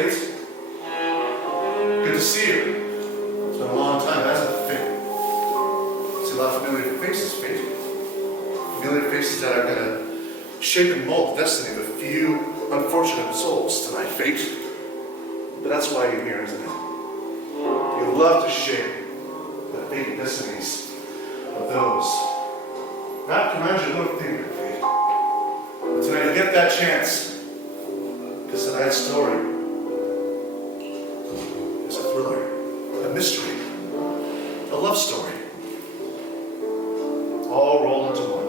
Faith. Good to see you. It's been a long time, hasn't it, Faith? See a lot of familiar faces, Faith. Familiar faces that are going to shape and mold the destiny of a few unfortunate souls tonight, Faith. But that's why you're here, isn't it? You love to shape the fate and destinies of those wrapped around your little finger, Faith. But tonight you get that chance. Because tonight's story is a thriller, a mystery, a love story, all rolled into one.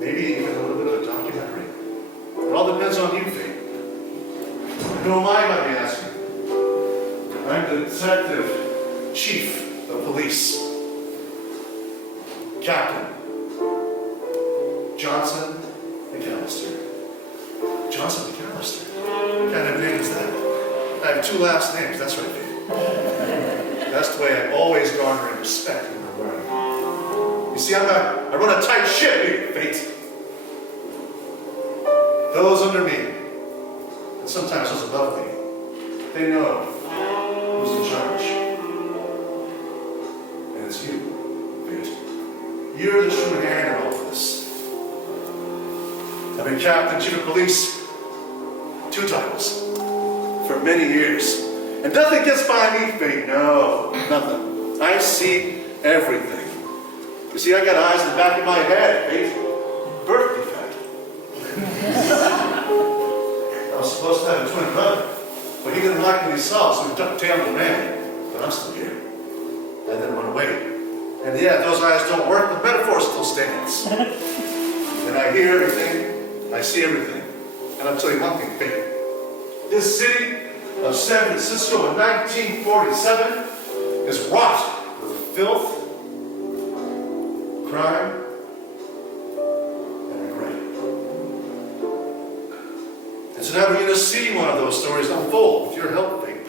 Maybe even a little bit of a documentary. It all depends on you, Faith. Who am I, might be asking? I'm the detective chief of police, Captain Johnson McAllister. Johnson McAllister? What kind of name is that? I have two last names, that's right, Faith. That's the way I always garner respect in my work. You see, I run a tight ship here, Faith. Those under me, and sometimes those above me, they know who's in charge. And it's you, Faith. You're the true hand in all of this. I've been Captain Chief of Police, 2 titles, for many years. And nothing gets by me, Faith. No, nothing. I see everything. You see, I got eyes in the back of my head, Faith. Birth defect. I was supposed to have a twin brother, but he didn't like what he saw, so he ducktailed the man. But I'm still here. I didn't run away. And yeah, those eyes don't work, the metaphor still stands. And I hear everything, I see everything. And I'll tell you one thing, Faith. This city of San Francisco in 1947 is wrought with filth, crime, and regret. And so now we're going to see one of those stories unfold with your help, Faith.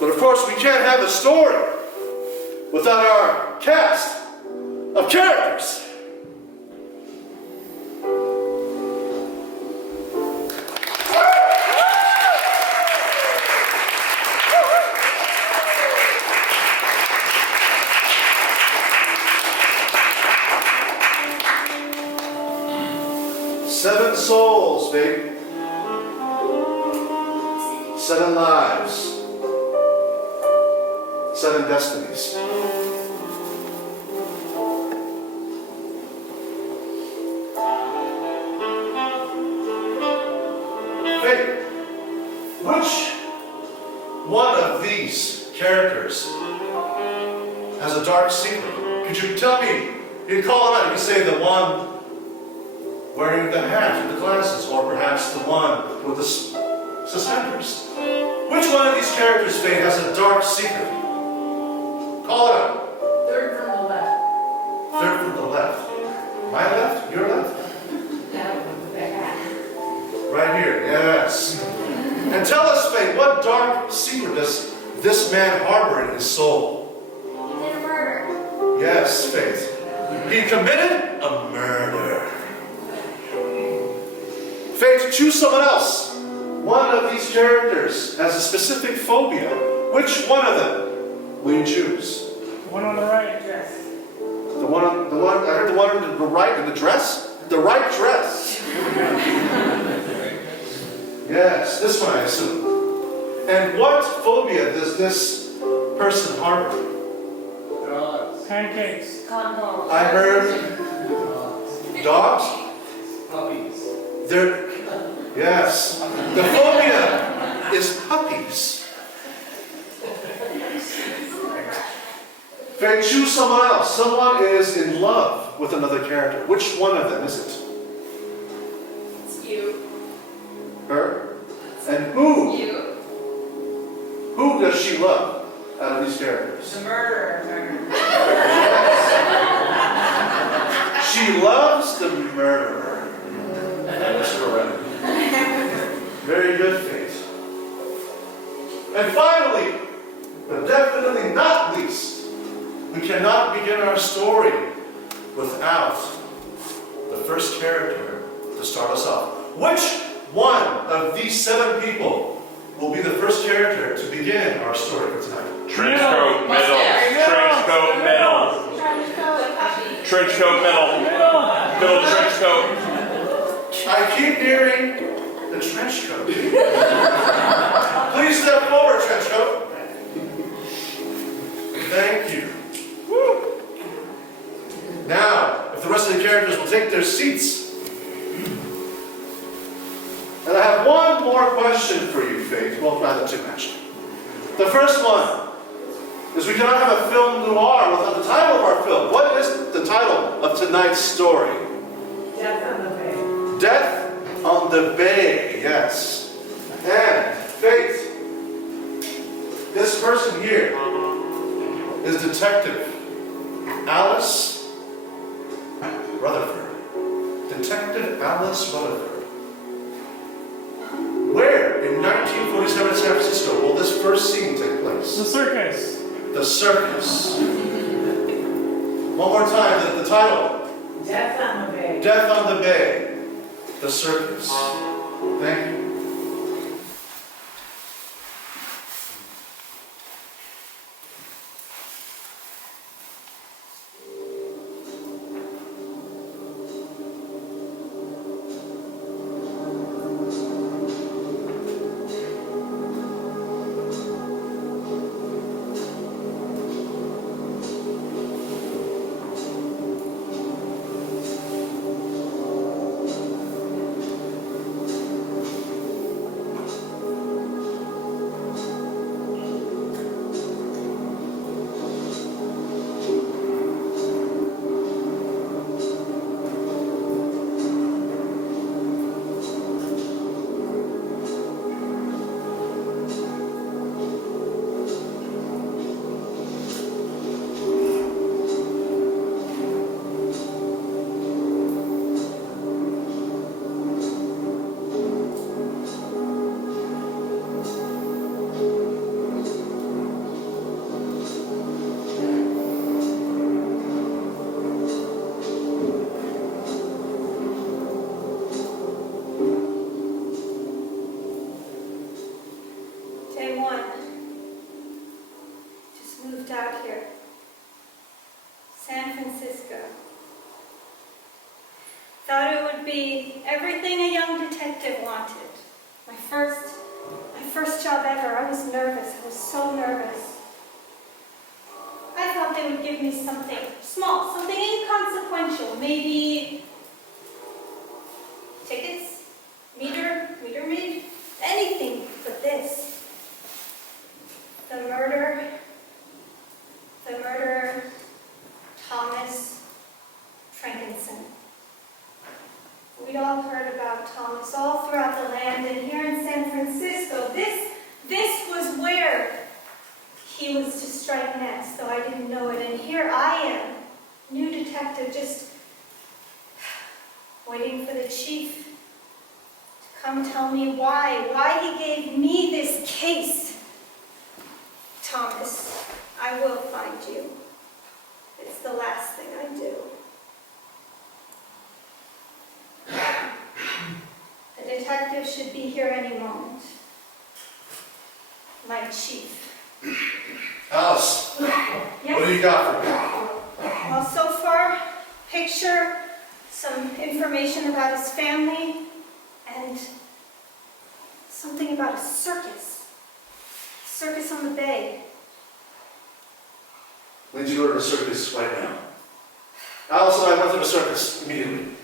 But of course, we can't have a story without our cast of characters. 7 souls, babe. 7 lives. 7 destinies. Babe, which one of these characters has a dark secret? Could you tell me? You call it out. You say the one wearing the hat with the glasses, or perhaps the one with the suspenders. Which one of these characters, Faye, has a dark secret? Call it out. Third from the left. Third from the left. My left? Your left? That one with the hat. Right here, yes. And tell us, Faye, what dark secret does this man harbor in his soul? He did a murder. Yes, Faith. He committed a murder. Faith, choose someone else. One of these characters has a specific phobia. Which one of them will you choose? The one on the right dress. I heard the one on the right in the dress? The right dress. Yes, this one I assume. And what phobia does this person harbor? Dogs. Pancakes. Cotton balls. I heard dogs. Puppies. Yes. The phobia is puppies. Faye, choose someone else. Someone is in love with another character. Which one of them is it? It's you. Her? And who? You. Who does she love out of these characters? The murderer. She loves the murderer. That is correct. Very good, Faith. And finally, but definitely not least, we cannot begin our story without the first character to start us off. Which one of these 7 people will be the first character to begin our story for tonight. Trench coat, middle. Trench coat, middle. Trench coat, middle. Middle trench coat. I keep hearing the trench coat. Please step forward, trench coat. Thank you. Now, if the rest of the characters will take their seats. And I have one more question for you, Faith. Well, rather 2, actually. The first one is we cannot have a film noir without the title of our film. What is the title of tonight's story? Death on the Bay. Death on the Bay, yes. And, Faith, this person here is Detective Alice Rutherford. Detective Alice Rutherford. Where in 1947 San Francisco will this first scene take place? The circus. The circus. One more time, the title. Death on the Bay. Death on the Bay. The circus. Thank you. Out here, San Francisco. Thought it would be everything a young detective wanted. My first job ever. I was nervous. I was so nervous. I thought they would give me something small, something inconsequential, maybe tickets, meter maid, anything but this. The murderer, Thomas Frankenson. We'd all heard about Thomas all throughout the land, and here in San Francisco, this was where he was to strike next, though I didn't know it. And here I am, new detective, just waiting for the chief to come tell me why he gave me this case. Thomas, I will find you. It's the last thing I do. The detective should be here any moment. My chief. Alice, Yes? what do you got for me? Well, so far, picture, some information about his family, and something about a circus. Circus on the Bay. We need to go to the circus right now. Alice and I went to the circus immediately.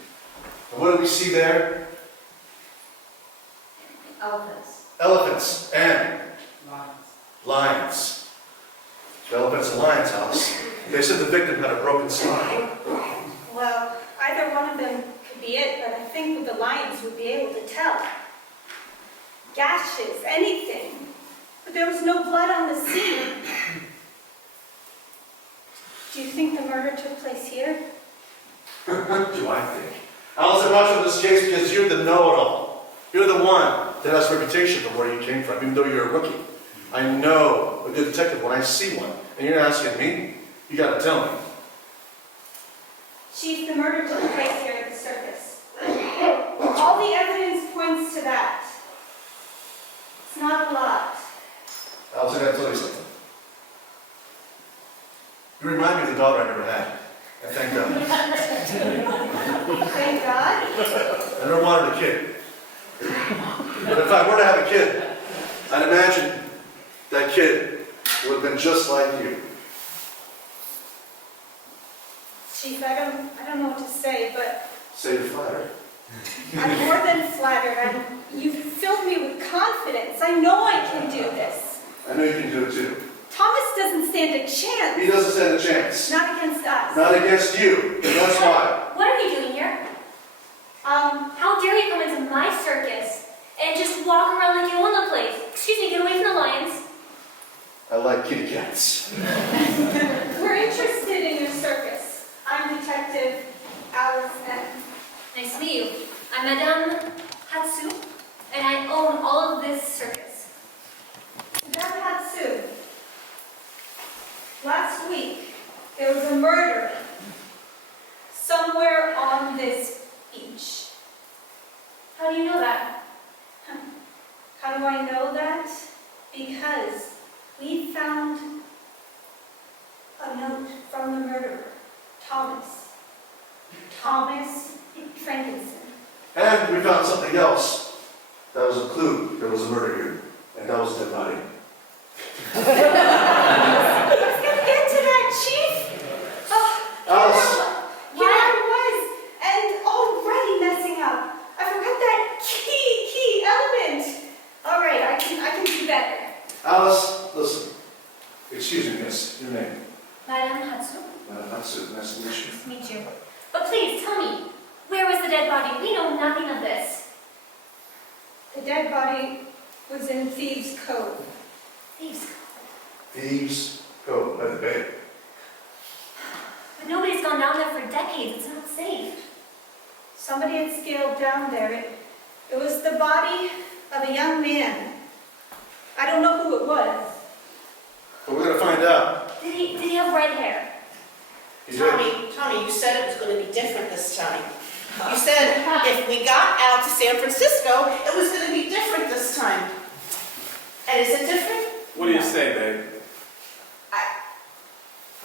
And what did we see there? Elephants. Elephants and Lions. lions. The elephants and lions, Alice. They said the victim had a broken spine. Well, either one of them could be it, but I think the lions would be able to tell. Gashes, anything. But there was no blood on the scene. Do you think the murder took place here? Do I think? Alice, I brought you on this case because you're the know-it-all. You're the one that has a reputation for where you came from, even though you're a rookie. I know a good detective when I see one. And you're asking me? You gotta tell me. Chief, the murder took place here at the circus. All the evidence points points to that. It's not a lot. Alice, I gotta tell you something. You remind me of the daughter I never had. And thank God. Thank God. I never wanted a kid. But if I were to have a kid, I'd imagine that kid would have been just like you. Chief, I don't know what to say, but Say you're flattered. I'm more than flattered. You've filled me with confidence. I know I can do this. I know you can do it too. Thomas doesn't stand a chance. He doesn't stand a chance. Not against us. Not against you. That's why. What are you doing here? How dare you come into my circus and just walk around like you own the place? Excuse me, get away from the lions. I like kitty cats. We're interested in your circus. I'm Detective Alice M. Nice to meet you. I'm Madame Hatsu, and I own all of this circus. Madame Hatsu. Last week, there was a murder somewhere on this beach. How do you know that? How do I know that? Because we found a note from the murderer, Thomas. Thomas Frankenson. And we found something else. That was a clue. There was a murder here. And that was a dead body. Let's get to that, Chief. Oh, Alice. here I was, and already messing up. I forgot that key element. All right, I can do better. Alice, listen. Excuse me, miss. Your name? Madame Hatsu, That's it. Nice to meet you. nice to meet you. But please, tell me, where was the dead body? We know nothing of this. The dead body was in Thieves' Cove. Thieves. Thieves Cove by the bay. But nobody's gone down there for decades. It's not safe. Somebody had scaled down there. It was the body of a young man. I don't know who it was. But we're gonna find out. Did he have red hair? He's ready. Tommy, you said it was going to be different this time. You said if we got out to San Francisco, it was going to be different this time. And is it different? What do you say, babe?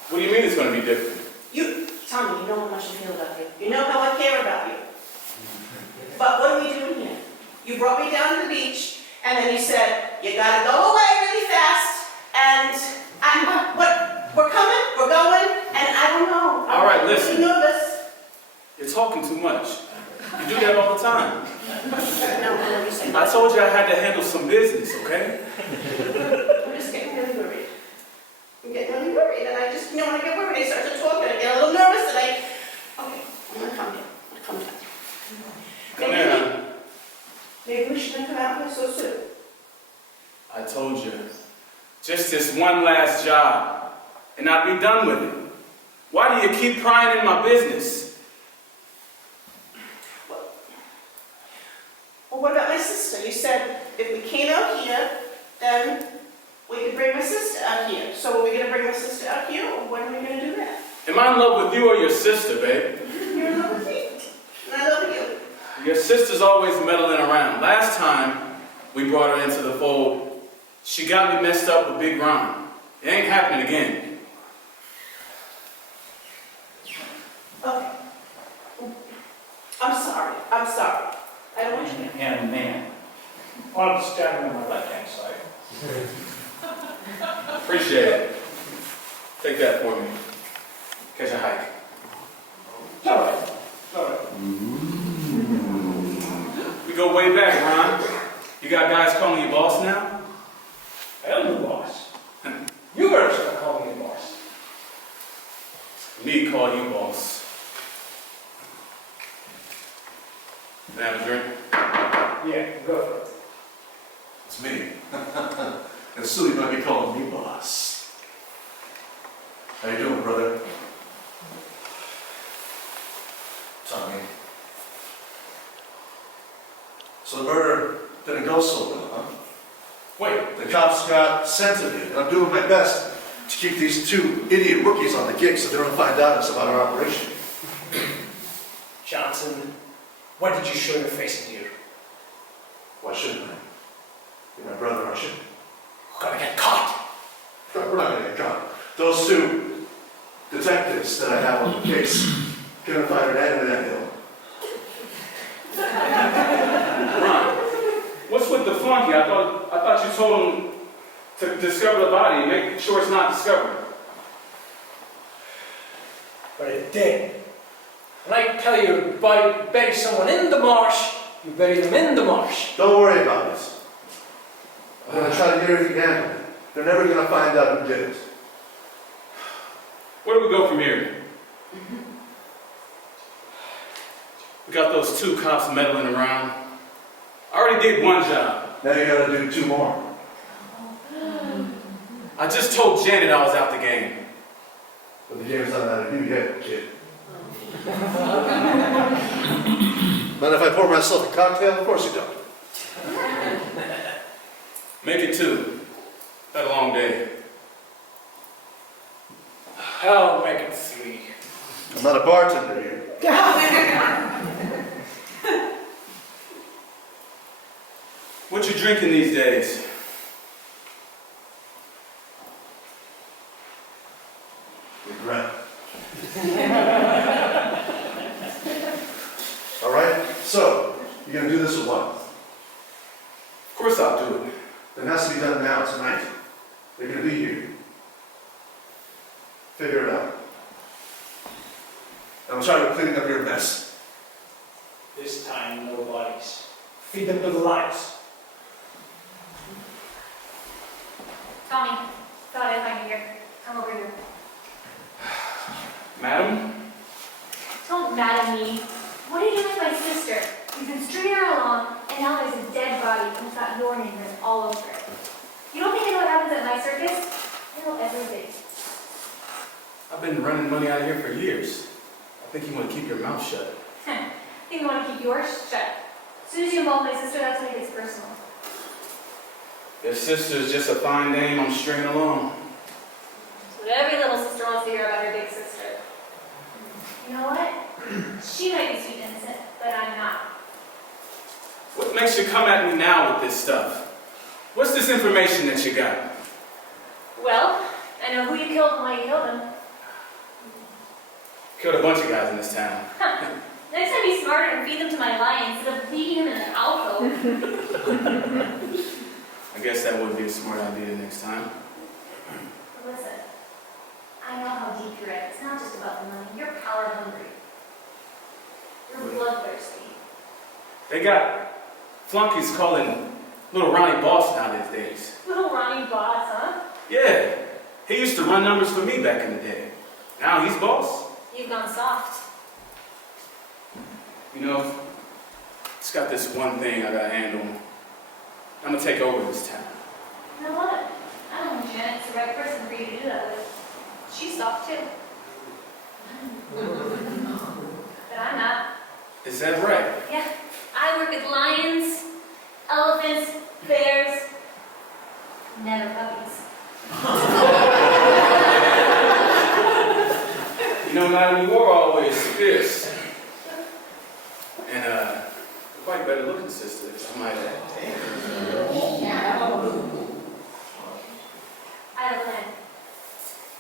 What do you mean it's going to be different? Tommy, you know how much I feel about you. You know how I care about you. But what are we doing here? You brought me down to the beach, and then you said, you got to go away really fast, and we're coming, we're going, and I don't know. All right, listen. I'm really nervous. You're talking too much. You do that all the time. No, what are you saying? I told you I had to handle some business, okay? I'm just getting really worried. I'm getting really worried, and I just, when I get worried, I start to talk, and I get a little nervous, and okay, I'm gonna calm down. Come here, honey. Maybe we shouldn't come out here so soon. I told you. Just this one last job, and I'll be done with it. Why do you keep prying in my business? Well, what about my sister? You said if we came out here, then we could bring my sister out here. So are we going to bring my sister out here, or when are we going to do that? Am I in love with you or your sister, babe? You're in love with me, and I love you. Your sister's always meddling around. Last time we brought her into the fold, she got me messed up with Big Ron. It ain't happening again. Okay. I'm sorry. I don't want you to. And man, I'm standing on my left-hand side. Appreciate it. Take that for me. Catch a hike. It's all right. It's all right. We go way back, Ron. You got guys calling you boss now? I'm the boss. You better start calling me boss. Me call you boss. Can I have a drink? Yeah, go for it. It's me. And soon you might be calling me boss. How you doing, brother? Tommy. So the murder didn't go so well, huh? Wait, The cops got scent of it, and I'm doing my best to keep these two idiot rookies on the gig so they don't find out it's about our operation. Johnson, when did you show your face in here? Why shouldn't I? You're my brother, aren't you? We're gonna get caught. We're not gonna get caught. Those two detectives that I have on the case couldn't find an end in that hill. Ron, what's with the flunky? I thought you told him to discover the body and make sure it's not discovered. But it did. When I tell you to bury someone in the marsh, you bury them in the marsh. Don't worry about this. I'm gonna try to get everything handled. They're never gonna find out who did it. Where do we go from here? We got those two cops meddling around. I already did one job. Now you gotta do two more. I just told Janet I was out the game. But the game's not out of you yet, kid. Mind if I pour myself a cocktail? Of course you don't. Make it two. Had a long day. I'll make it 3. I'm not a bartender here. What you drinking these days? Regret. All right, so you're gonna do this or what? Of course I'll do it. It has to be done now, tonight. They're gonna be here. Figure it out. And I'm trying to clean up your mess. This time, no bodies. Feed them to the lions. Tommy, thought I'd find you here. Come over here. Madam? Don't mad at me. What are you doing with my sister? You've been stringing her along, and now there's a dead body, and it's got your name written all over it. You don't think I know what happens at my circus? I know everything. I've been running money out of here for years. I think you want to keep your mouth shut. I think you want to keep yours shut. As soon as you involve my sister, that's when it gets personal. Your sister's just a fine dame I'm stringing along. That's what every little sister wants to hear about her big sister. You know what? She might be sweet and innocent, but I'm not. What makes you come at me now with this stuff? What's this information that you got? Well, I know who you killed and why you killed him. Killed a bunch of guys in this town. Next time be smarter and feed them to my lion instead of leaving him in an alcove. I guess that would be a smart idea next time. Listen, I know how deep you're in. It's not just about the money. You're power hungry. You're bloodthirsty. They got flunkies calling little Ronnie boss nowadays. Little Ronnie boss, huh? Yeah, he used to run numbers for me back in the day. Now he's boss. You've gone soft. You know, it's got this one thing I gotta handle. I'm gonna take over this town. You know what? I don't think Janet's the right person for you to do that with. She's soft too. But I'm not. Is that right? Yeah, I work with lions, elephants, bears, never puppies. You know, madam, you were always fierce. And, quite better looking sister, if I might add. I have a plan.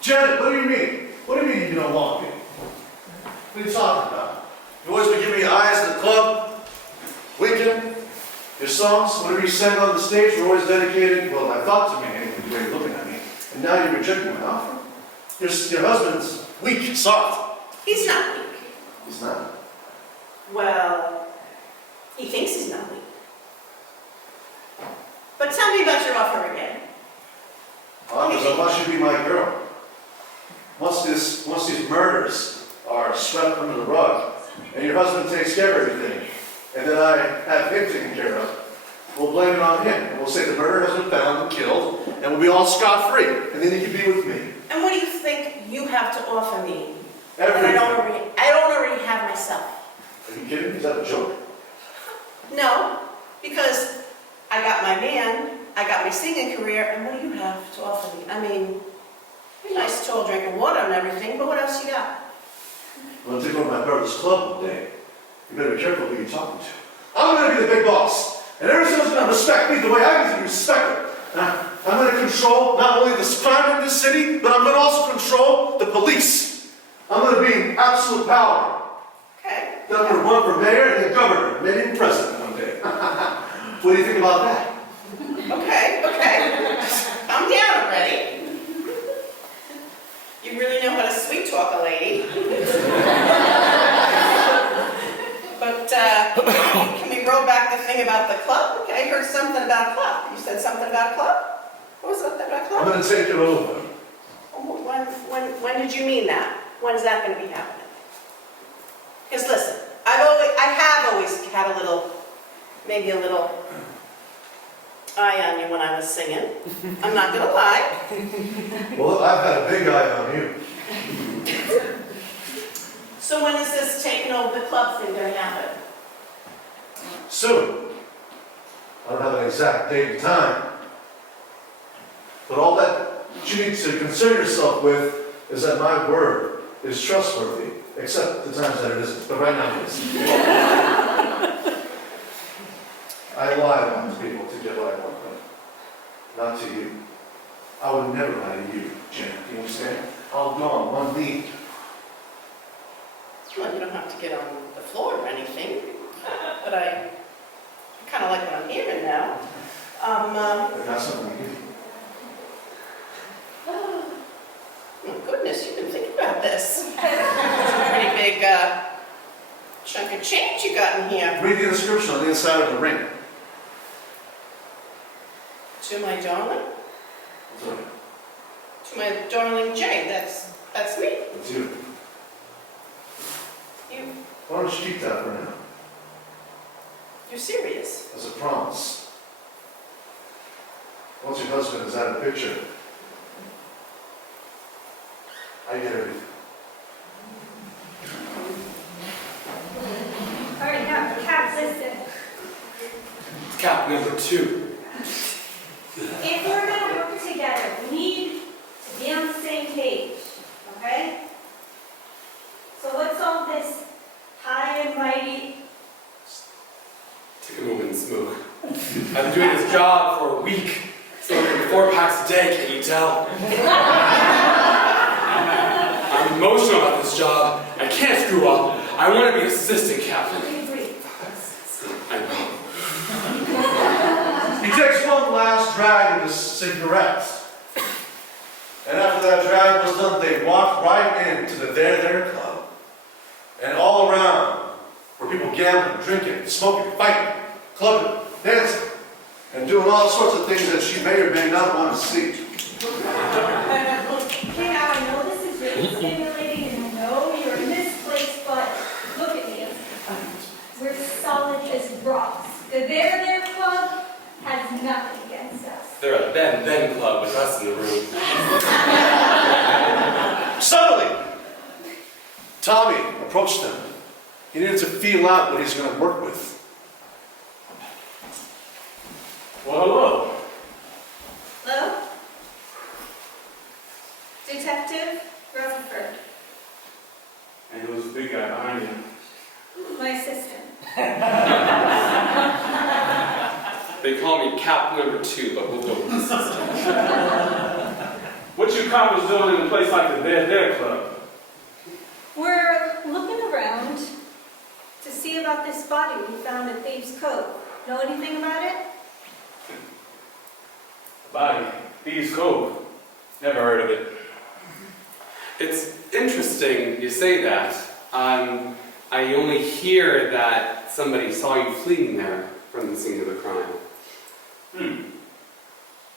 Janet, what do you mean? What do you mean you don't want me? What are you talking about? You've always been giving me eyes at the club, winking. Your songs, whatever you sang on the stage, were always dedicated, well, I thought to me anyway, the way you're looking at me. And now you're rejecting my offer? Your husband's weak, soft. He's not weak. He's not. Well, he thinks he's not weak. But tell me about your offer again. Because I want you to be my girl. Once these murders are swept under the rug, and your husband takes care of everything, and then I have him taken care of, we'll blame it on him. And we'll say the murderer has been found and killed, and we'll be all scot-free, and then you can be with me. And what do you think you have to offer me that Everything. I don't already have myself? Are you kidding? Is that a joke? No, because I got my man, I got my singing career, and what do you have to offer me? I mean, you're a nice tall drink of water and everything, but what else you got? I'm going to take over my brother's club one day. You better be careful who you're talking to. I'm going to be the big boss, And Arizona's going to respect me the way I need to be respected. I'm going to control not only the crime in this city, but I'm going to also control the police. I'm going to be in absolute power. Okay. Then I'm going to run for mayor and then governor, maybe even president one day. What do you think about that? Okay, okay. Calm down already. You really know how to sweet talk a lady. But can we roll back the thing about the club? Okay, I heard something about a club. You said something about a club? What was that about a club? I'm going to take it over. When did you mean that? When's that going to be happening? Because listen, I have always had a little, maybe a little eye on you when I was singing. I'm not going to lie. Well, I've had a big eye on you. So when is this taking over the club thing going to happen? Soon. I don't have an exact date and time. But all that you need to concern yourself with is that my word is trustworthy, except the times that it isn't. But right now it is. I lie about people to get what I want, but not to you. I would never lie to you, Jen. Do you understand? I'll go on one knee. Well, you don't have to get on the floor or anything, but I kind of like what I'm hearing now. I got something to give you. Oh, my goodness, you've been thinking about this. It's a pretty big chunk of change you got in here. Read the inscription on the inside of the ring. To my darling? That's right. To my darling Jay, that's me. That's you. Why don't you keep that for now, You're serious? as a promise. Once your husband is out of the picture, I get everything. All right, now, Cap, listen. Cap number 2. If we're gonna work together, we need to be on the same page, okay? So what's all this high and mighty? Take a moment and smoke. I've been doing this job for a week. Smoking 4 packs a day, can you tell? I'm emotional about this job. I can't screw up. I want to be assistant captain. I know. He takes one last drag of his cigarette. And after that drag was done, they walked right into the There Club. And all around were people gambling, drinking, smoking, fighting, clubbing, dancing, and doing all sorts of things that she may or may not want to see. Okay, now I know this is really stimulating and I know you're in this place, but look at me. We're solid as rocks. The There Club has nothing against us. They're a then club with us in the room. Suddenly, Tommy approached them. He needed to feel out what he's going to work with. Well, hello. Hello? Detective Rutherford, And who's the big guy behind you? my assistant. They call me Cap number 2, but we'll go with assistant. What you coppers doing in a place like the There Club? We're looking around to see about this body we found at Thieves' Cove. Know anything about it? Body, Thieves' Cove. Never heard of it. It's interesting you say that. I only hear that somebody saw you fleeing there from the scene of the crime.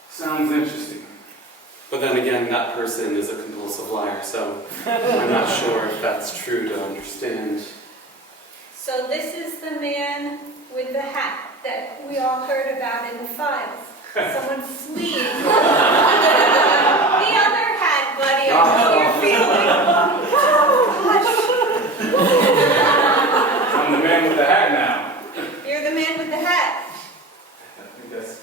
Sounds interesting. But then again, that person is a compulsive liar, so I'm not sure if that's true to understand. So this is the man with the hat that we all heard about in the files. Someone fleeing. The other hat, buddy, I know you're feeling. I'm the man with the hat now. You're the man with the hat. I think that's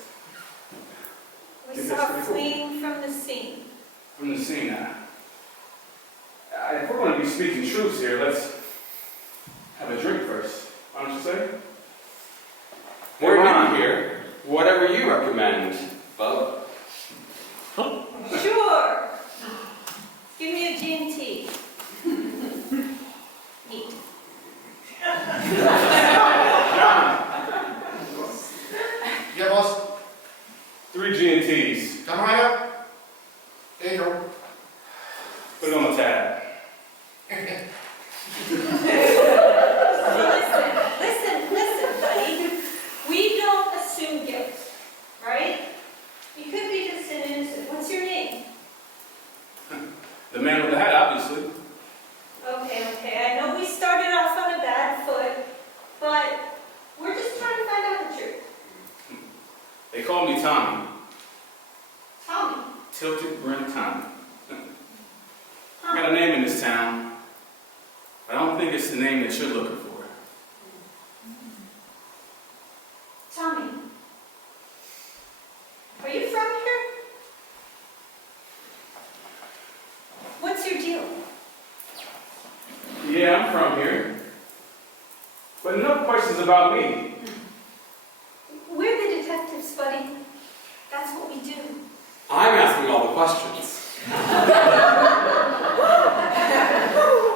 We Think saw that's pretty cool. fleeing from the scene. from the scene now. If we're going to be speaking truths here, let's have a drink first. Why don't you say? Where Come on. I'm here. Whatever you recommend, Bub. Sure. Give me a G&T. Neat. Yeah, boss. 3 G&Ts. Come right up. There you go. Put it on the tab. Listen, buddy. We don't assume guilt, right? You could be just an innocent. What's your name? The man with the hat, obviously. Okay. I know we started off on a bad foot, but we're just trying to find out the truth. They call me Tommy. Tommy. Tilted Brim Tommy. I got a name in this town, but I don't think it's the name that you're looking for. Tommy. Are you from here? What's your deal? Yeah, I'm from here. But no questions about me. We're the detectives, buddy. That's what we do. I'm asking all the questions.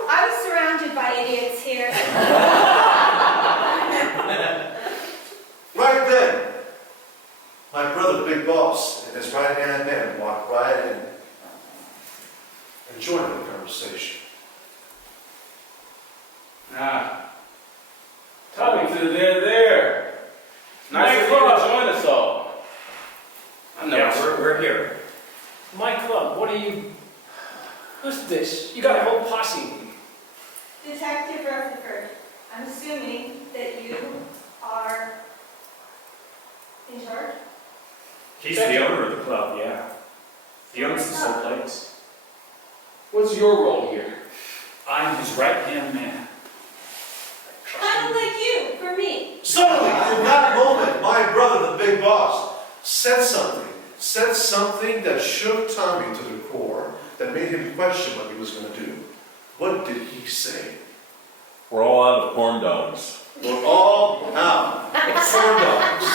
I'm surrounded by idiots here. Right then, my brother, the big boss, and his right-hand man walked right in and joined the conversation. Talking to there. Nice of you to join us all. I know. Yeah, we're here. My club, what are you... Who's this? You got a whole posse. Detective Rutherford, I'm assuming that you are in charge? He's the owner of the club, yeah. He owns this whole place. What's your role here? I'm his right-hand man. Kind of like you, for me. Suddenly, in that moment, my brother, the big boss, said something that shook Tommy to the core, that made him question what he was going to do. What did he say? We're all out of corn dogs. We're all out. Corn dogs.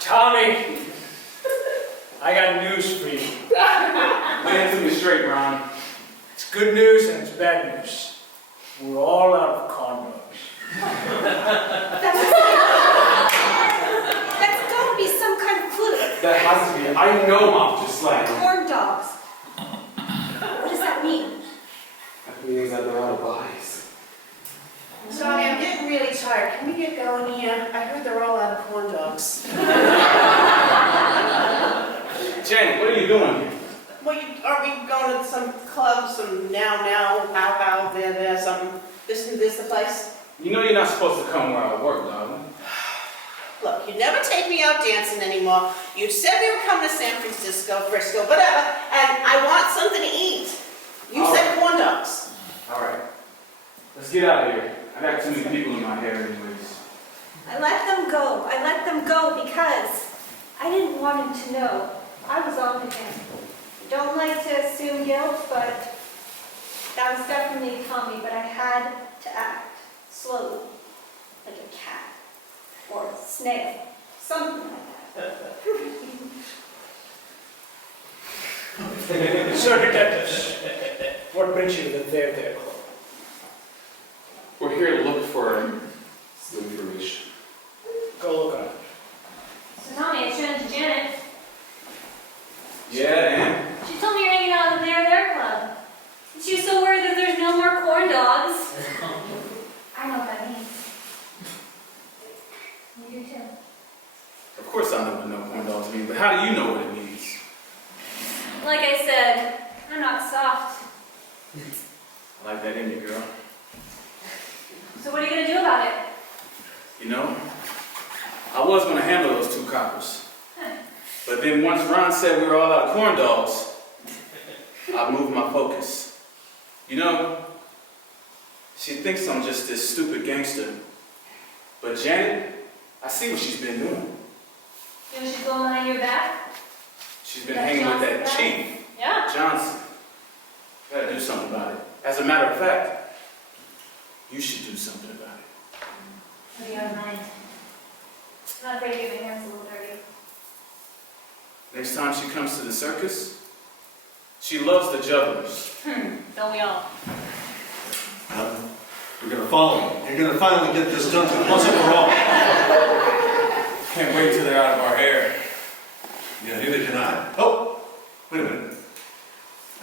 Tommy, I got news for you. Lay it to me straight, Ron. It's good news and it's bad news. We're all out of corn dogs. That's gotta be some kind of clue. That has to be. I know Mom just slang. Corn dogs. What does that mean? That means that they're out of bodies. Tommy, I'm getting really tired. Can we get going here? I heard they're all out of corn dogs. Janet, what are you doing here? Well, are we going to some club, some how, there, something? This the place? You know you're not supposed to come where I work, darling. Look, you never take me out dancing anymore. You said we were coming to San Francisco, Frisco, whatever, and I want something to eat. You said corn dogs. All right. Let's get out of here. I got too many people in my hair anyways. I let them go because I didn't want him to know I was on to him. Don't like to assume guilt, but that was definitely Tommy, but I had to act slowly, like a cat or a snail, something like that. Sir Detectives, what brings you to the There club? We're here to look for some information. Go look around. So Tommy, I turned to Janet. Yeah, and? She told me you're hanging out at the There club. And she was so worried that there's no more corn dogs. I know what that means. You do too. Of course I know what no corn dogs mean, but how do you know what it means? Like I said, I'm not soft. I like that in you, girl. So what are you going to do about it? You know, I was going to handle those 2 coppers. But then once Ron said we were all out of corn dogs, I moved my focus. You know, she thinks I'm just this stupid gangster. But Janet, I see what she's been doing. You know she's going behind your back? She's been That hanging with that Johnson guy? chief, Yeah. Johnson. Gotta do something about it. As a matter of fact, you should do something about it. I'll be out of mind. I'm not afraid to get my hands a little dirty. Next time she comes to the circus, she loves the jugglers. Don't we all? You're gonna follow me. You're gonna finally get this done once and for all. Can't wait till they're out of our hair. Yeah, neither can I. Oh, wait a minute.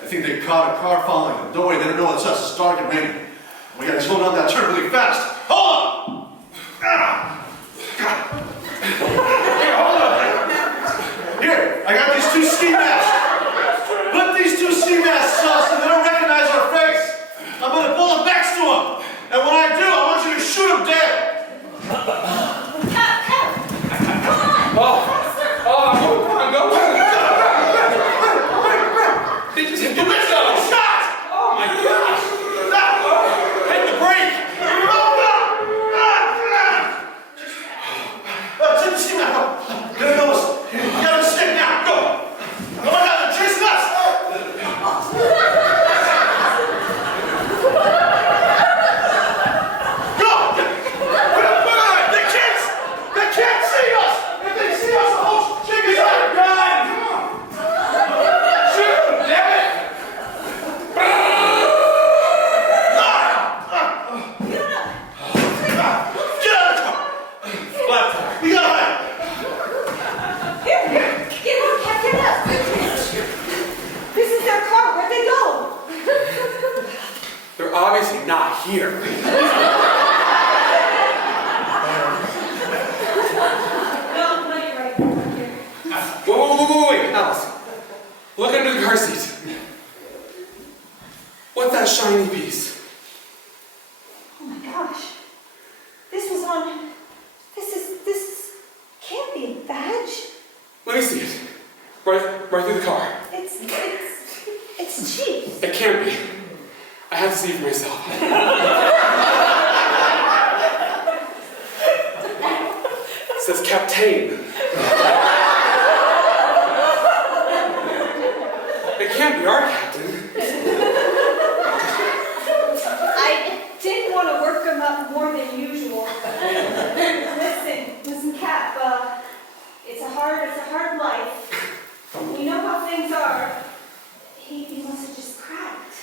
I think they caught a car following them. Don't worry, they don't know it's us. It's dark and raining. We gotta slow down that turn really fast. Hold on! Ah! Here, hold on. Here, I got these 2 ski masks. Put these 2 ski masks on so they don't recognize our face. I'm gonna pull them next to them. And when I do, I want you to shoot them dead. I'm going. Did you see the window? Shot! Oh my gosh! Hit the brake! Get it, Noah. You gotta stick now. Go! Oh my God, they're chasing us! Go! They can't see us! If they see us, the whole chick is out of gun! Come on! Shoot! Damn it! Get out of the car! Left. We gotta hide! Here, get out, get out. This is their car, where'd they go? They're obviously not here. No, you're right, they're here. Wait, Alice. Look under the car seat. What's that shiny piece? Oh my gosh. This was on, this can't be a badge. Let me see it. Right through the car. It's cheap. It can't be. I have to see it for myself. It says Captain. It can't be our captain. I didn't want to work them up more than usual. Listen, Cap, it's a hard life. You know how things are. He must have just cracked.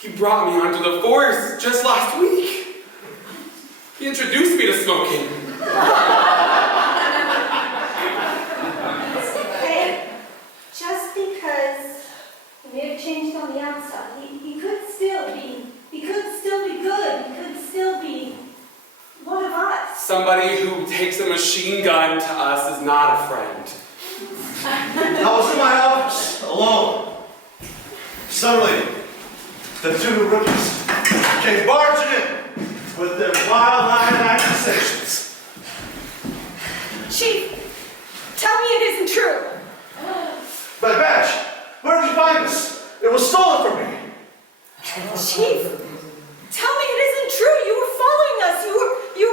He brought me onto the force just last week. He introduced me to smoking. Okay? Just because he may have changed on the outside, he could still be good. He could still be one of us. Somebody who takes a machine gun to us is not a friend. I was in my office, alone. Suddenly, the 2 rookies came barging in with their wild-eyed accusations. Chief, tell me it isn't true. My badge, where did you find this? It was stolen from me. Chief, tell me it isn't true. You were following us. You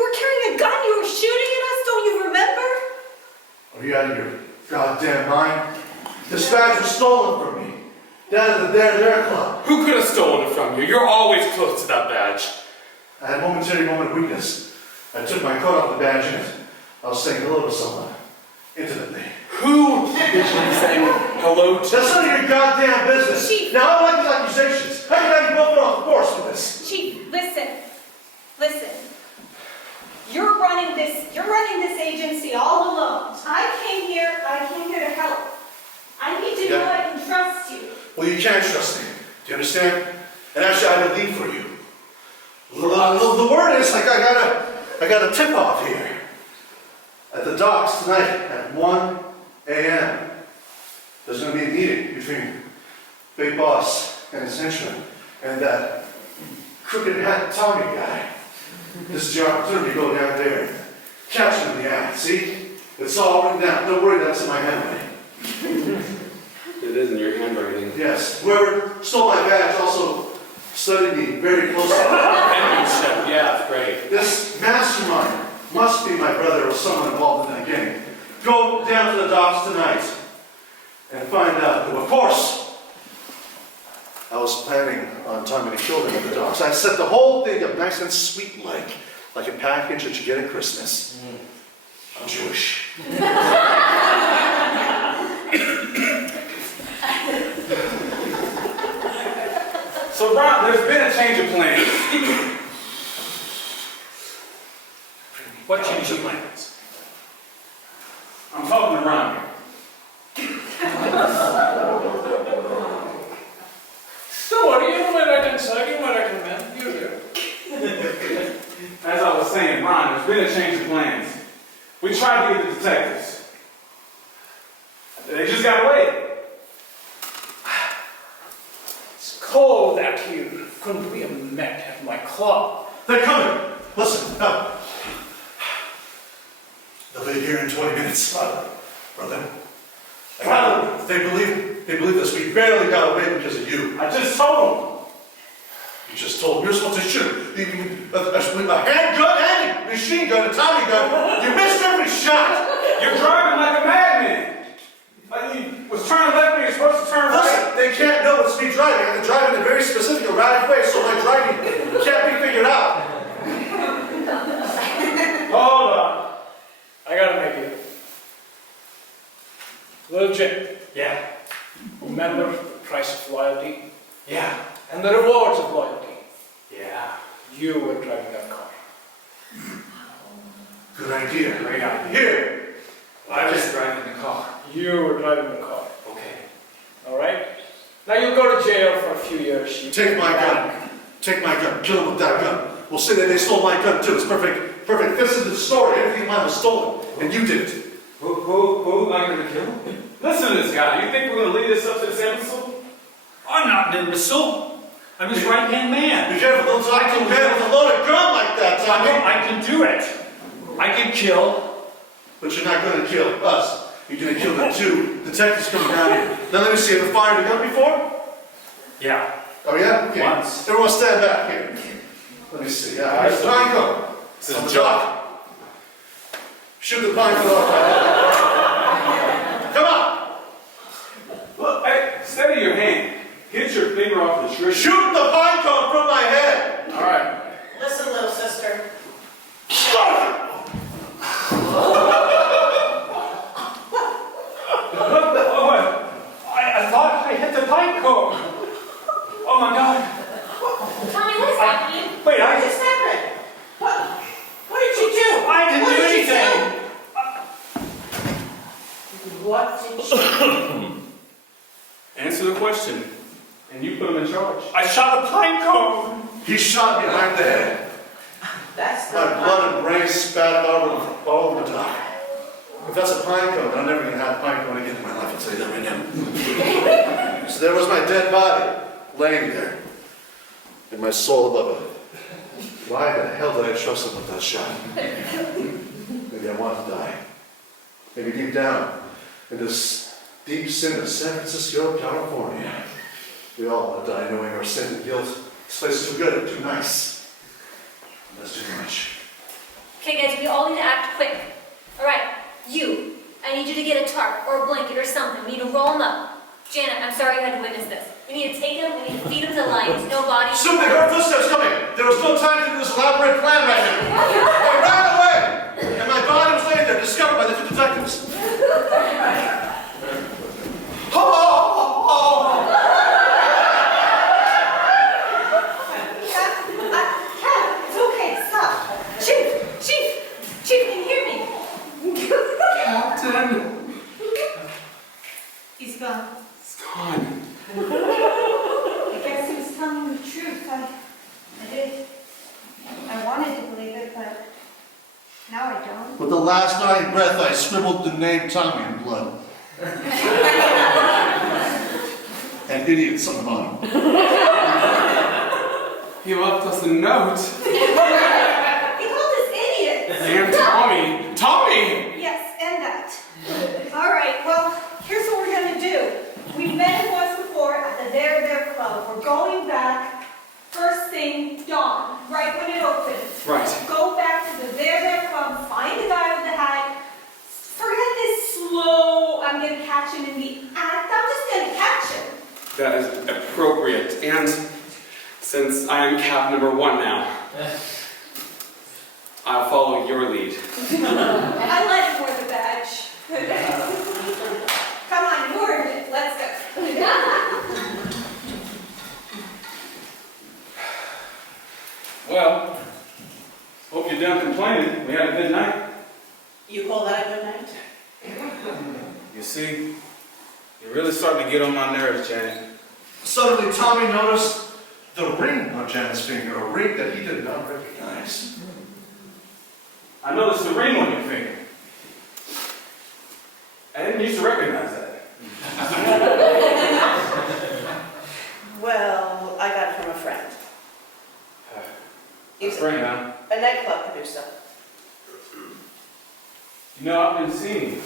were carrying a gun. You were shooting at us. Don't you remember? Are you out of your goddamn mind? This badge was stolen from me. Down at the Dare Club. Who could have stolen it from you? You're always close to that badge. I had a momentary moment of weakness. I took my coat off the badge and I was saying hello to someone. Intimately. Who did you say hello to? That's none of your goddamn business. Chief. Now, I don't like these accusations. How can I be both off the course with this? Chief, listen. You're running this agency all alone. I came here to help. I need to know I can trust you. Well, you can't trust me. Do you understand? And actually, I have a lead for you. The word is, like, I got a tip-off here. At the docks tonight at 1 a.m. There's going to be a meeting between Big Boss and his henchman and that crooked hat Tommy guy. This is your opportunity to go down there and catch him in the act. See? It's all written down. Don't worry, that's in my handwriting. It is in your handwriting. Yes. Whoever stole my badge also studied me very closely. Penmanship, yeah, great. This mastermind must be my brother or someone involved in that gang. Go down to the docks tonight and find out who. Of course, I was planning on Tommy to kill them at the docks. I set the whole thing up nice and sweet like. like a package that you get at Christmas. I'm Jewish. So Ron, there's been a change of plans. What change of plans? I'm talking to Ron here. Story, you went right inside, you went right in, man. You do. As I was saying, Ron, there's been a change of plans. We tried to get the detectives. They just got away. It's cold out here. Couldn't we have met at my club? They're coming. Listen, no. They'll be here in 20 minutes. Brother. They believe this. We barely got away because of you. I just told them. You just told them you're supposed to shoot. A handgun and a machine gun, a Tommy gun. You missed every shot. You're driving like a madman. Like you was turning left when you're supposed to turn Listen, right. they can't know it's me driving. I'm driving in a very specific, erratic way, so my driving can't be figured out. Hold on. I got an idea. Little Jim. Yeah. Remember the price of loyalty Yeah. and the rewards of loyalty. Yeah. You were driving that car. Good idea. Great idea. Here. I was driving the car. You were driving the car. Okay. All right? Now you'll go to jail for a few years. You Take my gun. Take my gun. Kill them with that gun. We'll say that they stole my gun too. It's perfect. This is the story. Everything of mine was stolen, and you did it. Who am I going to kill? Listen to this guy. You think we're going to lead this up to this episode? I'm not an imbecile. I'm his right-hand man. Be careful, don't talk to a man with a loaded gun like that, Tommy. I can do it. I can kill. But you're not going to kill us. You're going to kill the two detectives coming down here. Now let me see. Have you fired a gun before? Yeah. Oh yeah? Okay. Once. Everyone stand back here. Let me see. Yeah. Here's the pine cone. This is On the Joe. dock. Shoot the pine cone off. Come on. Look, hey, steady your hand. Get your finger off the trigger. Shoot the pine cone from my head. All right. Listen, little sister. I thought I hit the pine cone. Oh my God. Tommy, what is happening? Wait, What just happened? What did you do? I didn't What do did you anything. do? What did you do? Answer the question. And you put him in charge. I shot a pine cone. He shot me behind the head. That's My not blood and brains spat all over the dock. If that's a pine cone, then I'm never going to have a pine cone again in my life. I'll tell you that right now. So there was my dead body, laying there, and my soul above it. Why the hell did I trust him with that shot? Maybe I wanted to die. Maybe deep down, in this deep sin of San Francisco, California, we all want to die knowing our sin and guilt. This place is too good and too nice. And that's too much. Okay, guys, we all need to act quick. All right, you. I need you to get a tarp or a blanket or something. We need to roll them up. Janet, I'm sorry you had to witness this. We need to take them, we need to feed them to lions. No bodies. Soon they heard footsteps coming. There was no time to do this elaborate plan right now. They ran away, and my body was laying there, discovered by the two detectives. Cat, it's okay, stop. Chief, can you hear me? Captain! He's gone. It's gone. I guess he was telling the truth. I did. I wanted to believe it, but now I don't. With the last dying breath, I scribbled the name Tommy in blood. And idiots on the bottom. He left us a note. He called us idiots. And Tommy. Tommy! Yes, and that. All right, well, here's what we're going to do. We've met him once before at the There Club. We're going back first thing dawn, right when it opens. Right. Go back to the There Club, find the guy with the hat. Forget this slow, I'm going to catch him in the act. I'm just going to catch him. That is appropriate. And since I am cap number 1 now, I'll follow your lead. I let him wear the badge. Come on, you earned it. Let's go. Well, hope you're done complaining. We had a good night. You call that a good night? You see, you're really starting to get on my nerves, Janet. Suddenly, Tommy noticed the ring on Janet's finger, a ring that he did not recognize. I noticed the ring on your finger. I didn't used to recognize that. Well, I got it from a friend. He's Friend, huh? a nightclub producer. You know, I've been seeing you.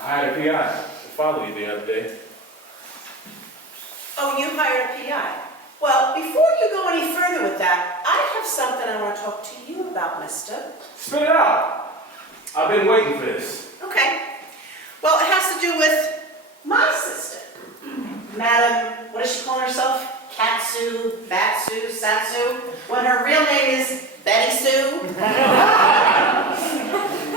I hired a PI to follow you the other day. Oh, you hired a PI? Well, before you go any further with that, I have something I want to talk to you about, mister. Spit it out. I've been waiting for this. Okay. Well, it has to do with my sister. Madam, what does she call herself? Katsu, Batsu, Satsu? When her real name is Betty Sue?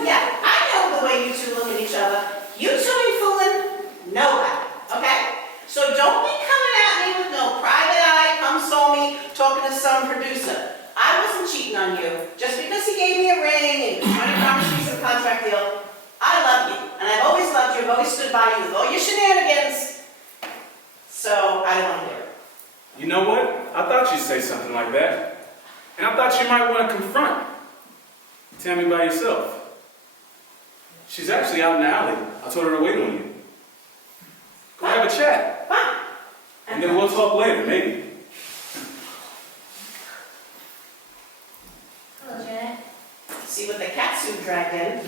Yeah, I know the way you two look at each other. You two ain't fooling nobody, okay? So don't be coming at me with no private eye, come saw me, talking to some producer. I wasn't cheating on you. Just because he gave me a ring and trying to promise me some contract deal, I love you. And I've always loved you, I've always stood by you with all your shenanigans. So I don't want to hear it. You know what? I thought you'd say something like that. And I thought you might want to confront Tammy by yourself. She's actually out in the alley. I told her to wait on you. Go have a chat. Fine. And then we'll talk later, maybe. Hello, Janet. See what the Katsu dragged in.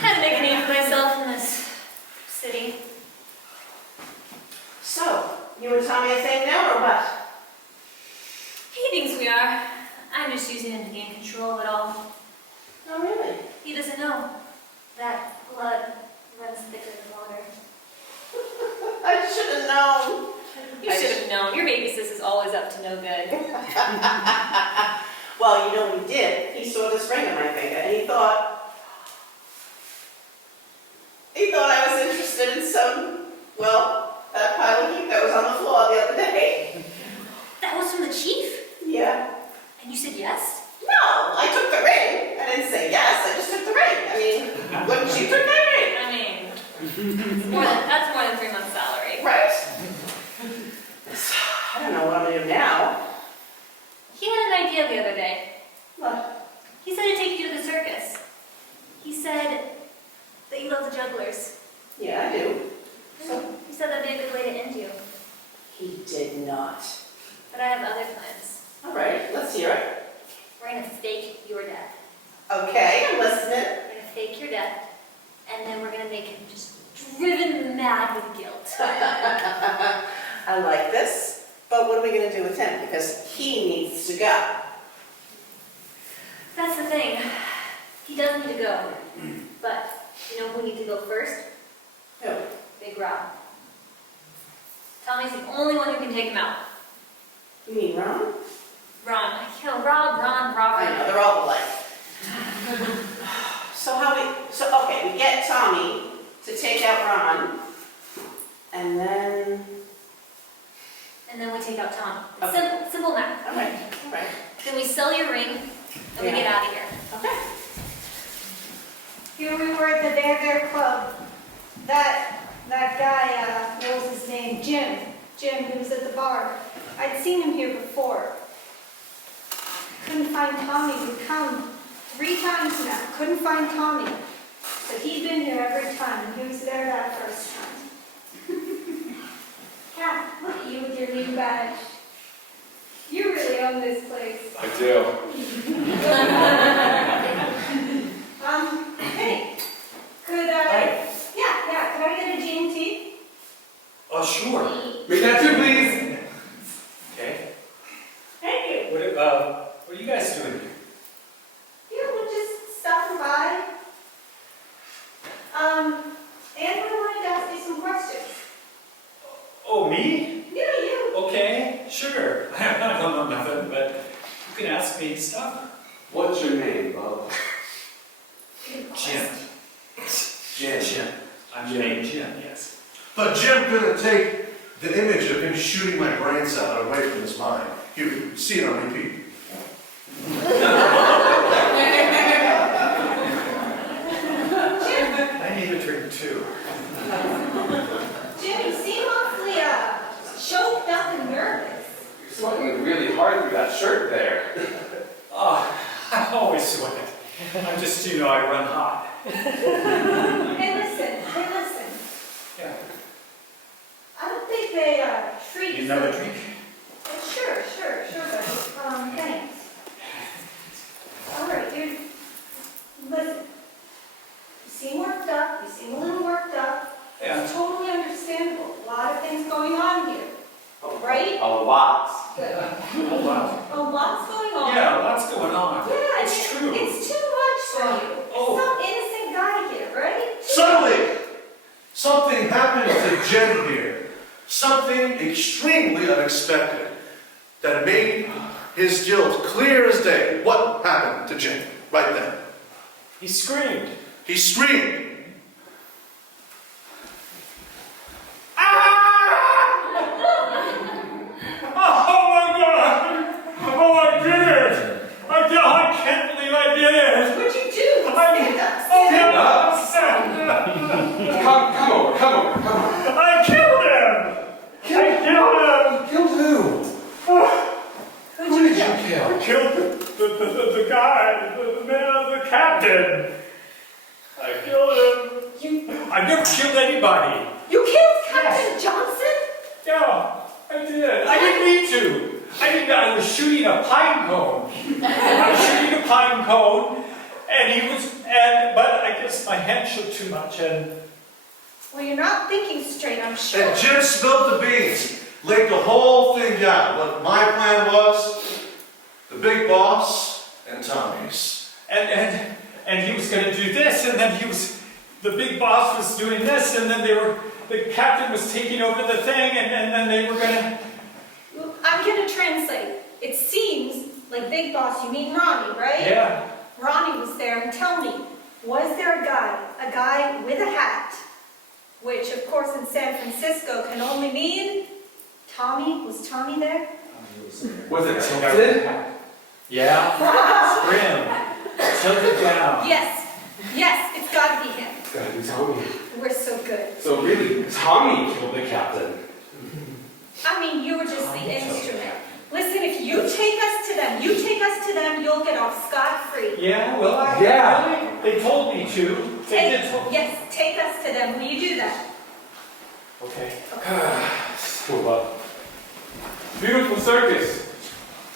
Had to make a name for myself in this city. So, you and Tommy a thing now or what? He thinks we are. I'm just using him to gain control of it all. Oh, really? He doesn't know that blood runs thicker than water. I should have known. You should have known. Your baby sis is always up to no good. Well, you know what he did? He saw this ring on my finger and he thought I was interested in that pile of heat that was on the floor the other day. That was from the chief? Yeah. And you said yes? No, I took the ring. I didn't say yes, I just took the ring. I mean, wouldn't you took that ring? I mean, that's more than 3 months' salary. Right? I don't know what I'm gonna do now. He had an idea the other day. What? He said to take you to the circus. He said that you love the jugglers. Yeah, I do. So? He said that'd be a good way to end you. He did not. But I have other plans. All right, let's hear it. We're gonna fake your death. Okay, I'm listening. We're gonna fake your death, and then we're gonna make him just driven mad with guilt. I like this, but what are we going to do with him? Because he needs to go. That's the thing. He does need to go. But you know who needs to go first? Who? Big Rob. Tommy's the only one who can take him out. You mean Ron? Ron. Ron, Robert. I know, they're all alike. Okay, we get Tommy to take out Ron, and then... And then we take out Tommy. Okay. Simple math. All right. Then we sell your ring, and we get out of here. Okay. Here we were at the Bear Club. That guy, what was his name? Jim, who was at the bar. I'd seen him here before. Couldn't find Tommy. We'd come 3 times now. Couldn't find Tommy. But he'd been here every time, and he was there that first time. Kat, look at you with your new badge. You really own this place. I do. Hey, could I get a G&T? Oh, sure. Make that too, please. Okay. Thank you. What are you guys doing here? Yeah, we're just stopping by. Andrew wanted to ask you some questions. Oh, me? Yeah, you. Okay, sure. I don't know nothing, but you can ask castmate stuff. What's your name, Bob? Jim. Jim. I'm named Jim, yes. But Jim couldn't take the image of him shooting my brains out away from his mind. He would see it on repeat. I need a drink too. Jim, you seem awfully, choked up and nervous. You're sweating really hard through that shirt there. Oh, I always sweat. I'm just, I run hot. Hey, listen. Yeah. I don't think they, treat Need you another so- drink? Sure, buddy. Thanks. All right, dude. Listen. You seem worked up. You seem a little worked up. Yeah. It's totally understandable. A lot of things going on here. Right? A lot. Good. Oh, wow. A lot's going on. Yeah, lots going on. Yeah, It's true. It's too much for you. Oh. Some innocent guy here, right? Suddenly, something happened to Jen here. Something extremely unexpected that made his guilt clear as day. What happened to Jen right then? He screamed. He screamed. Oh my God! Oh, I did it! I can't believe I did it! What'd you do? Stand up. Oh, Stand up. Come over. I killed him! I killed him! Killed who? Who did you kill? I killed the guy, the man, the captain. I killed him. I've never killed anybody. You killed Captain Johnson? Yeah, I did. I didn't mean to. I was shooting a pine cone. But I guess my hand shook too much and... Well, you're not thinking straight, I'm sure. And Jim spilled the beans, laid the whole thing down. What my plan was, the big boss and Tommy's. And he was going to do this, and then the big boss was doing this, and then the captain was taking over the thing, and then they were going to... I'm going to translate. It seems like Big Boss, you mean Ronnie, right? Yeah. Ronnie was there, and tell me, was there a guy with a hat, which of course in San Francisco can only mean Tommy? Was Tommy there? Was it tilted? Yeah. Scrim. Tilted down. Yes, it's got to be him. It's gotta be Tommy. We're so good. So really, Tommy killed the captain. I mean, you were just the instrument. Listen, if you take us to them, you'll get off scot-free. Yeah, well, Yeah. They told me to. They did tell me. Yes, take us to them. Will you do that? Okay. Move up. Beautiful circus.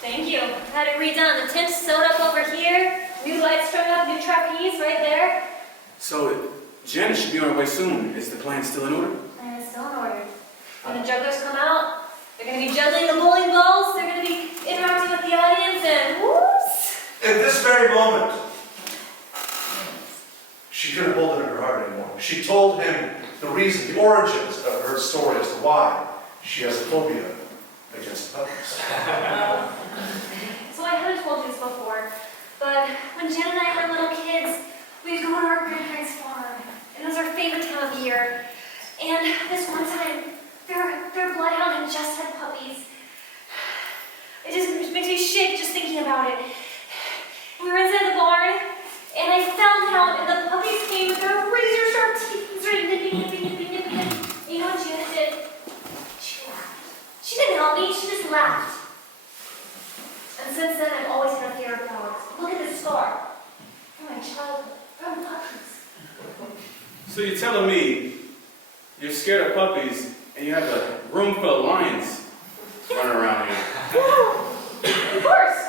Thank you. Had it redone. The tint's sewed up over here. New lights strung up, new trapeze right there. So, Jen should be on her way soon. Is the plan still in order? And it's still in order. When the jugglers come out, they're going to be juggling the bowling balls, they're going to be interacting with the audience, and whoops! In this very moment, she couldn't hold it in her heart anymore. She told him the reason, the origins of her story as to why she has a phobia against puppies. So I haven't told you this before, but when Jen and I were little kids, we'd go to our grandparents' farm. It was our favorite time of year. And this one time, their bloodhound had just had puppies. It just makes me shake just thinking about it. We were inside the barn, and I fell down, and the puppies came with their razor-sharp teeth and started nipping. You know what Janet did? She laughed. She didn't help me, she just laughed. And since then, I've always had a fear of dogs. Look at this scar. From my childhood. From puppies. So you're telling me you're scared of puppies and you have a room full of lions running around here? Of course.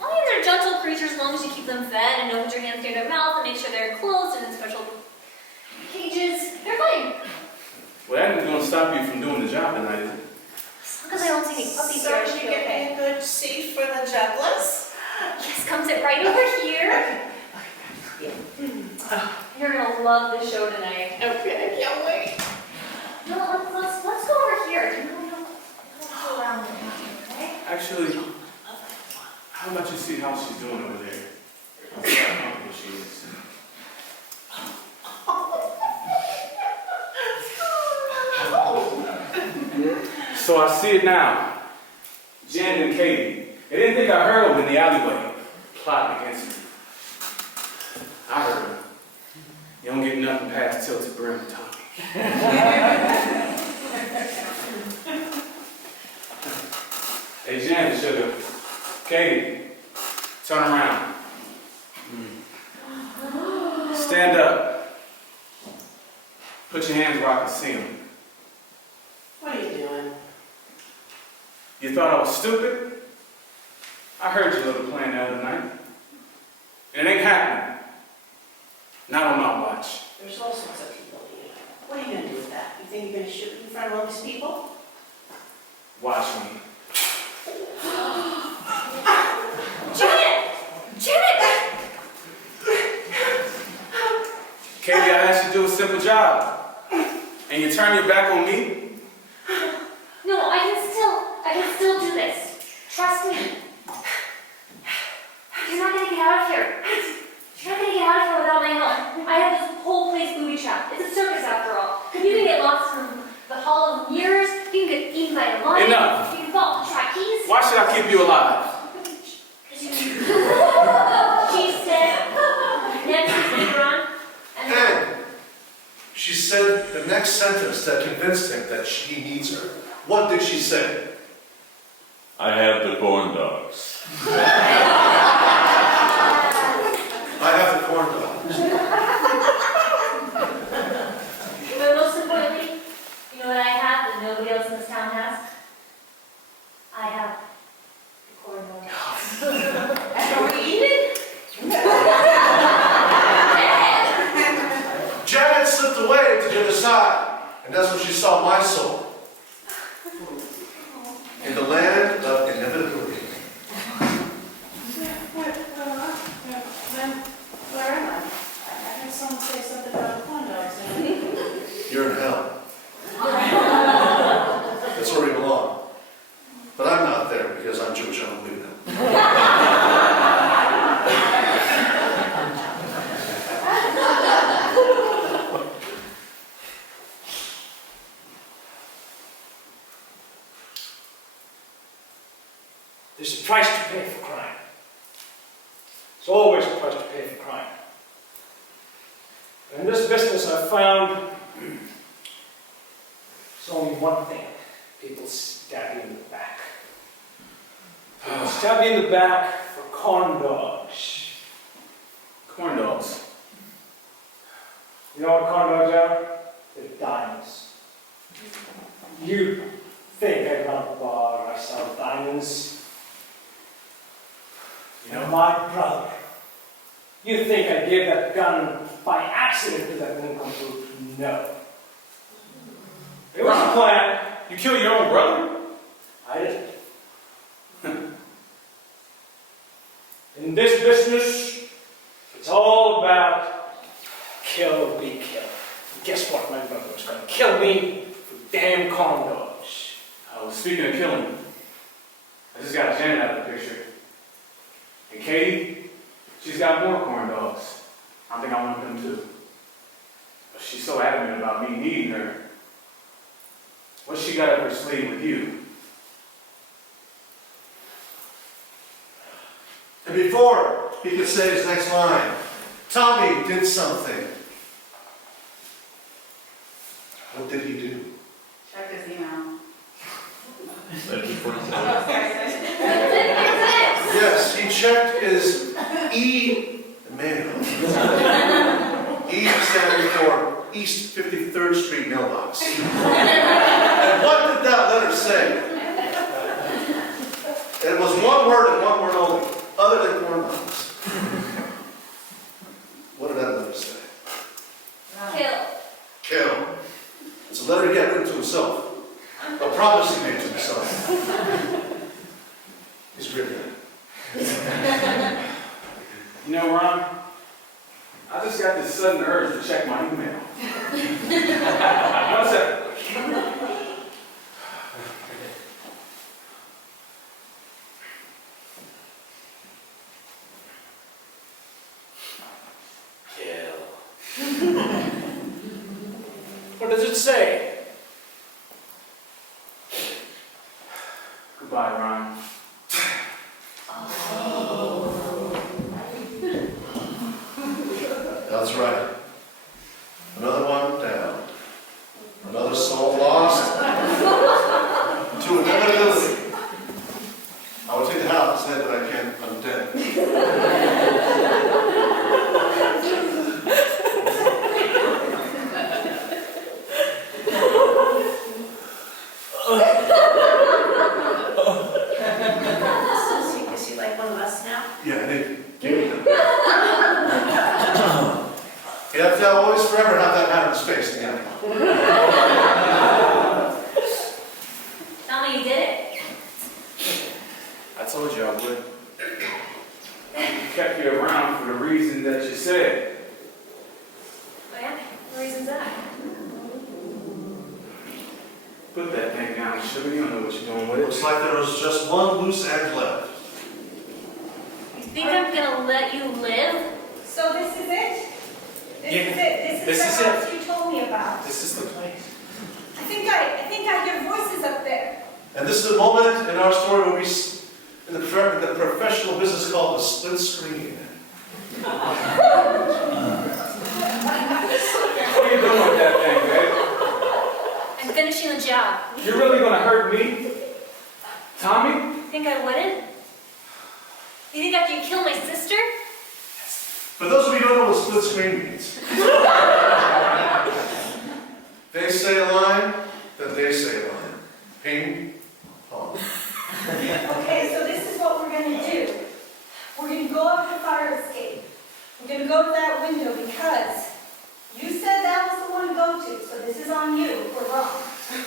Well, they're gentle creatures as long as you keep them fed and don't put your hands near their mouth and make sure they're enclosed and in special cages. They're fine. Well, that ain't gonna stop you from doing the job tonight, is it? As long as I don't see any puppies here, I should be okay. a good seat for the jugglers? Yes, come sit right over here. You're gonna love the show tonight. Okay, I can't wait. No, let's go over here. You know, we don't go around, okay? Actually, How about you see how she's doing over there? How comfortable she is. So I see it now. Jen and Katie. They didn't think I heard them in the alleyway, plotting against me. I heard them. You don't get nothing past tilted brim, Tommy. Hey, Jen, sugar. Katie, turn around. Stand up. Put your hands where I can see them. What are you doing? You thought I was stupid? I heard your little plan the other night. And it ain't happening. Not on my watch. There's all sorts of people here. What are you going to do with that? You think you're going to shoot in front of all these people? Watch me. Janet! Janet! Katie, I asked you to do a simple job. And you turn your back on me? No, I can still do this. Trust me. You're not gonna get out of here. You're not gonna get out of here without my help. I have this whole place booby trapped. It's a circus after all. If you can get lost from the Hall of Mirrors, you can get eaten by a lion. Enough. You can fall off the trapeze. Why should I keep you alive? She said, next week, Ron. And she said the next sentence that convinced him that he needs her. What did she say? I have the corn dogs. I have the corn dogs. But most importantly, you know what I have that nobody else in this town has? I have the corn dogs. And are we eating? Janet slipped away to the other side, and that's when she saw my soul. In the land of inevitability. Where am I? I heard someone say something about corn dogs. You're in hell. That's where we belong. But I'm not there because I'm Jewish. I don't believe that. There's a price to pay for crime. There's always a price to pay for crime. In this business, I've found it's only one thing. People stab you in the back. People stab you in the back for corn dogs. Corn dogs. You know what corn dogs are? They're diamonds. You think I run a bar, I sell diamonds. You know, My brother. You think I gave that gun by accident to that nincompoop? No. It was a plan. you kill your own brother? I didn't. In this business, it's all about kill or be killed. And guess what? My brother was going to kill me for damn corn dogs. Oh, speaking of killing, I just got Janet out of the picture. And Katie, she's got more corn dogs. I think I want them too. But she's so adamant about me needing her. What's she got up her sleeve with you? And before he could say his next line, Tommy did something. What did he do? Check his email. Thank you for saying. Yes, he checked his E-mail. E standing for East 53rd Street mailbox. And what did that letter say? It was one word and one word only, other than corn dogs. What did that letter say? Kill. Kill. It's a letter he had written to himself. A promise he made to himself. He's written it. You know, Ron, I just got this sudden urge to check my email. One second. it say? Goodbye, Ron. That's right. Another one down. Another soul lost to inevitability. I would take the house instead, but I can't. I'm dead. Is he like one of us now? Yeah, they give me them. You have to always forever have that out of space again. Tell me you did it. I told you I would. I kept you around for the reason that you said. Oh yeah? What reason's that? Put that thing down, sugar. You don't know what you're doing with it. Looks like there was just one loose end left. You think I'm gonna let you live? So this is it? This Yeah, is it? This this is is the house you told me about? This is the place. I think I hear voices up there. And this is the moment in our story where we, in the professional business called a split screen. What are you doing with that thing, babe? I'm finishing the job. You're really gonna hurt me? Tommy? Think I wouldn't? You think after you kill my sister? For those of you who don't know what split screen means, they say a line, then they say a line. Ping, pong. Okay, so this is what we're gonna do. We're gonna go up the fire escape. We're gonna go to that window because you said that was the one to go to, so this is on you if we're wrong.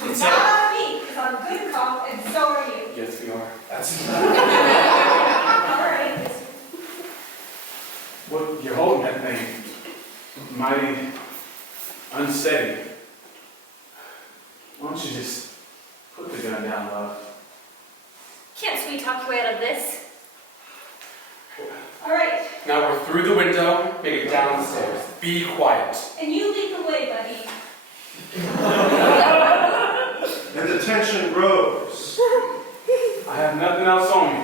It's not on me, because I'm a good cop, and so are you. Yes, we are. All right. Well, you're holding that thing mighty unsteady. Why don't you just put the gun down, love? Can't sweet talk your way out of this. All right, Now we're through the window, make it downstairs. Be quiet. and you lead the way, buddy. And the tension grows. I have nothing else on me.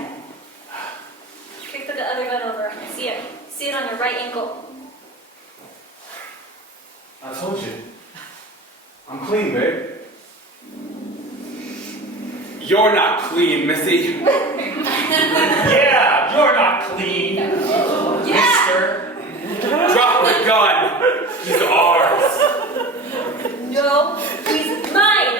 Pick the other gun over. See it. See it on your right ankle. I told you. I'm clean, babe. You're not clean, Missy. Yeah, you're not clean, mister. Drop the gun. He's ours. No, he's mine.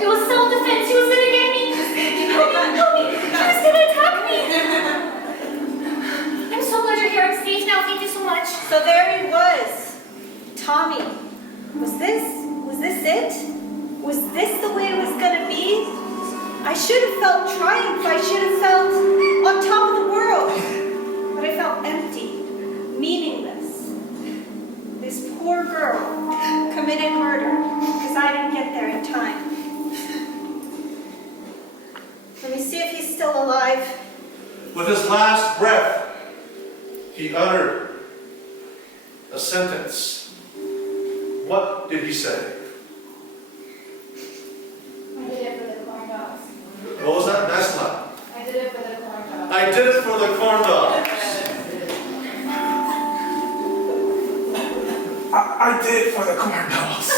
It was self-defense. He was gonna get me. He was gonna attack me. I'm so glad you're here. I'm safe now. Thank you so much. So there he was. Tommy. Was this it? Was this the way it was gonna be? I should have felt triumph. I should have felt on top of the world. But I felt empty, meaningless. This poor girl committed murder because I didn't get there in time. Let me see if he's still alive. With his last breath, he uttered a sentence. What did he say? I did it for the corn dogs. What was that? That's not. I did it for the corn dogs. I did it for the corn dogs. I did for the corn dogs.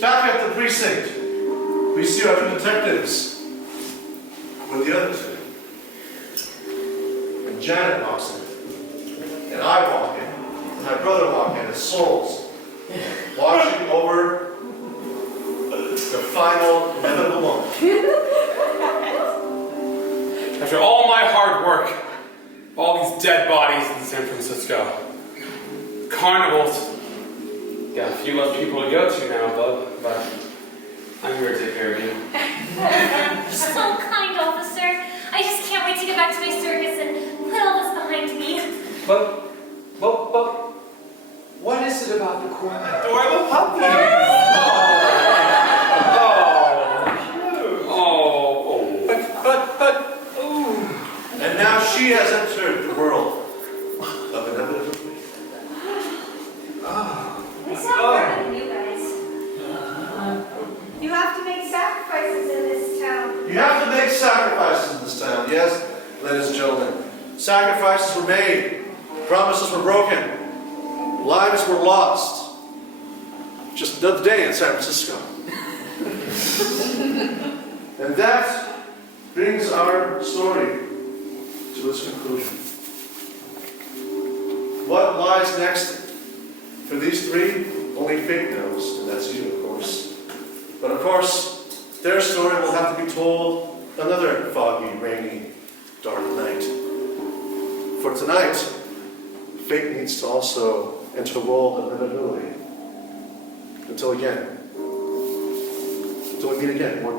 Back at the precinct, we see our two detectives with the other two. And Janet walks in. And I walk in. And my brother walks in as souls. Watching over the final inevitable moment. After all my hard work, all these dead bodies in San Francisco, carnivals, got a few less people to go to now, bub, but I'm here to take care of you. You're so kind, officer. I just can't wait to get back to my circus and put all this behind me. But, what is it about the corn? Adorable puppy! Oh. But She has entered the world of inevitability. It's not harder than you guys. You have to make sacrifices in this town. You have to make sacrifices in this town, yes, ladies and gentlemen. Sacrifices were made, promises were broken, lives were lost. Just another day in San Francisco. And that brings our story to its conclusion. What lies next for these three? Only fate knows, and that's you, of course. But of course, their story will have to be told another foggy, rainy, dark night. For tonight, fate needs to also enter the world of inevitability. Until we meet again, more